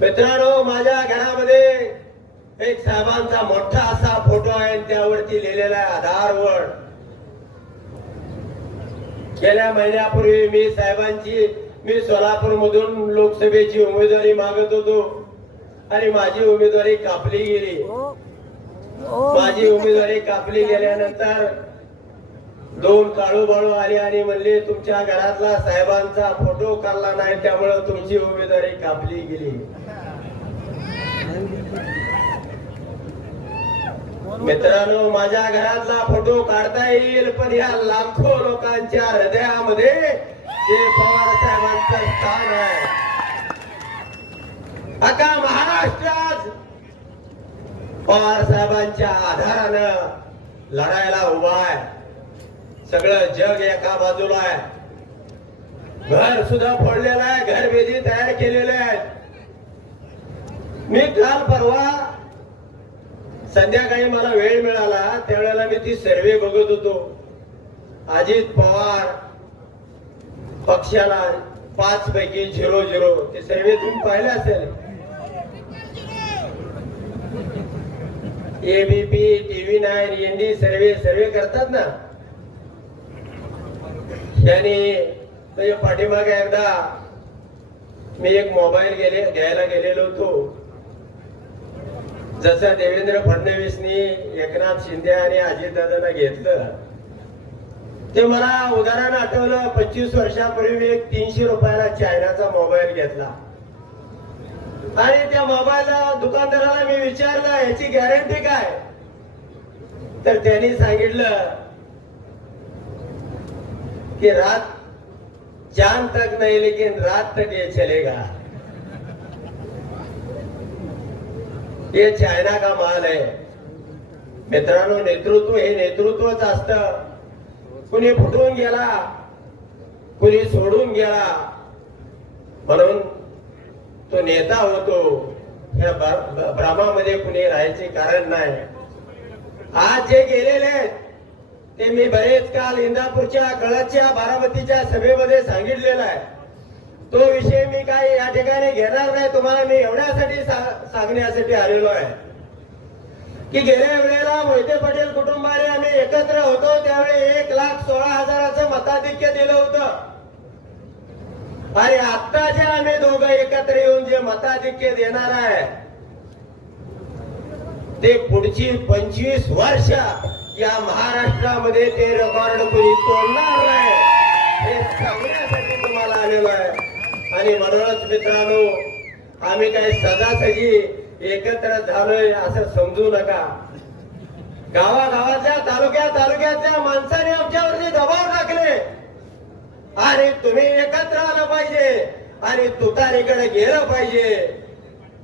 मित्रांनो माझ्या घरामध्ये एक साहेबांचा मोठा असा फोटो आहे आणि त्यावरती लिहिलेला आहे आधारवर गेल्या महिन्यापूर्वी मी साहेबांची मी सोलापूर मधून लोकसभेची उमेदवारी मागत होतो आणि माझी उमेदवारी कापली गेली. हो. माझी उमेदवारी कापली गेल्यानंतर दोन काळू बाळू आले आणि म्हणले तुमच्या घरातला साहेबांचा फोटो काढला नाही त्यामुळे तुमची उमेदवारी कापली गेली. मित्रांनो माझ्या घरातला फोटो काढता येईल पण या लाखो लोकांच्या हृदयामध्ये ते पवार साहेबांचं स्थान आहे. अख्खा महाराष्ट्र पवार साहेबांच्या आधारानं लढायला उभा आहे. सगळं जग एका बाजूला आहे. घर सुद्धा फोडलेलं आहे घर बेदी तयार केलेले आहेत मी काल परवा संध्याकाळी मला वेळ मिळाला त्यावेळेला मी ती सर्वे बघत होतो. अजित पवार पक्षाला पाच पैकी झिरो झिरो ते सर्वे तुम्ही पाहिले असेल. ABP TV nine ND survey survey करतात ना? त्यांनी त्याच्या पाठीमागे एकदा मी एक मोबाईल गेले घ्यायला गेलेलो होतो. जसं देवेंद्र फडणवीसनी एकनाथ शिंदे आणि अजितदादांना घेतलं ते मला उदाहरण आठवलं. पंचवीस वर्षापूर्वी मी एक तीनशे रुपयाला चायनाचा मोबाईल घेतला. आणि त्या मोबाईल दुकानदाराला विचारलं याची गॅरंटी काय? तर त्यांनी सांगितलं कि रात चांद तक नहीं लेकिन रात तक ये चलेगा. ये चायना का माल आहे मित्रांनो नेतृत्व हे नेतृत्वच असत. कुणी फुटून गेला कुणी सोडून गेला म्हणून तो नेता होतो. या भ्रमामध्ये कुणी राहायचे कारण नाही. आज जे गेलेले आहेत ते मी बरेच काल इंदापूरच्या कळाच्या बारामतीच्या सभेमध्ये सांगितलेलं आहे. तो विषय मी काही या ठिकाणी घेणार नाही तुम्हाला मी एवढ्यासाठी सांगण्यासाठी आलेलो आहे. की गेल्या वेळेला मोहिते पटेल कुटुंबाने आम्ही एकत्र होतो त्यावेळी एक लाख सोळा हजाराचं मताधिक्य दिलं होतं. आणि आत्ताच्या जे आम्ही दोघं एकत्र मताधिक्य देणार आहे ते पुढची पंचवीस वर्ष या महाराष्ट्रामध्ये ते रेकॉर्ड कोणी तोडणार नाही हे सांगण्यासाठी तुम्हाला आलेलो आहे. आणि म्हणूनच मित्रांनो आम्ही काही सजासजी एकत्र झालोय असं समजू नका. गावागावातल्या तालुक्या तालुक्यातल्या माणसाने आमच्यावरती दबाव टाकले. आणि तुम्ही एकत्र आलं पाहिजे. आणि तुतारीकडे गेलं पाहिजे.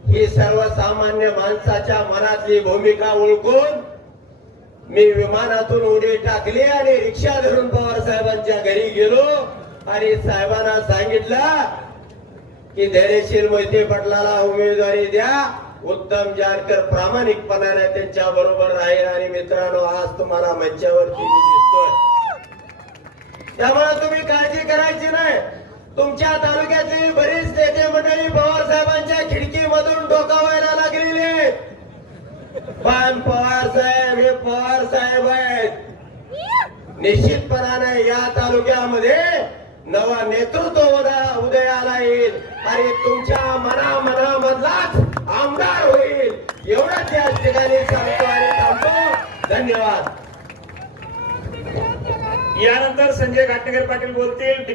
ही सर्वसामान्य माणसाच्या मनातली भूमिका ओळखून मी विमानातून उडी टाकली आणि रिक्षा धरून पवार साहेबांच्या घरी गेलो. आणि साहेबांना सांगितलं की धैर्यशील मोहिते पटलाला उमेदवारी द्या. उत्तम जानकर प्रामाणिकपणाने त्यांच्या बरोबर राहील. आणि मित्रांनो आज तुम्हाला मंचावरती दिसतोय. त्यामुळे तुम्ही काळजी करायची नाही. तुमच्या तालुक्यातील बरीच नेते मंडळी पवार साहेबांच्या खिडकीमधून डोकावायला लागलेले पण पवार साहेब हे पवार साहेब आहेत. निश्चितपणाने या तालुक्यामध्ये नवा नेतृत्व उदयाला येईल. आणि तुमच्या मना मनामधलाच आमदार होईल. एवढंच या ठिकाणी सांगतो आणि थांबतो. धन्यवाद. यानंतर संजय घाटनगर पाटील बोलतील.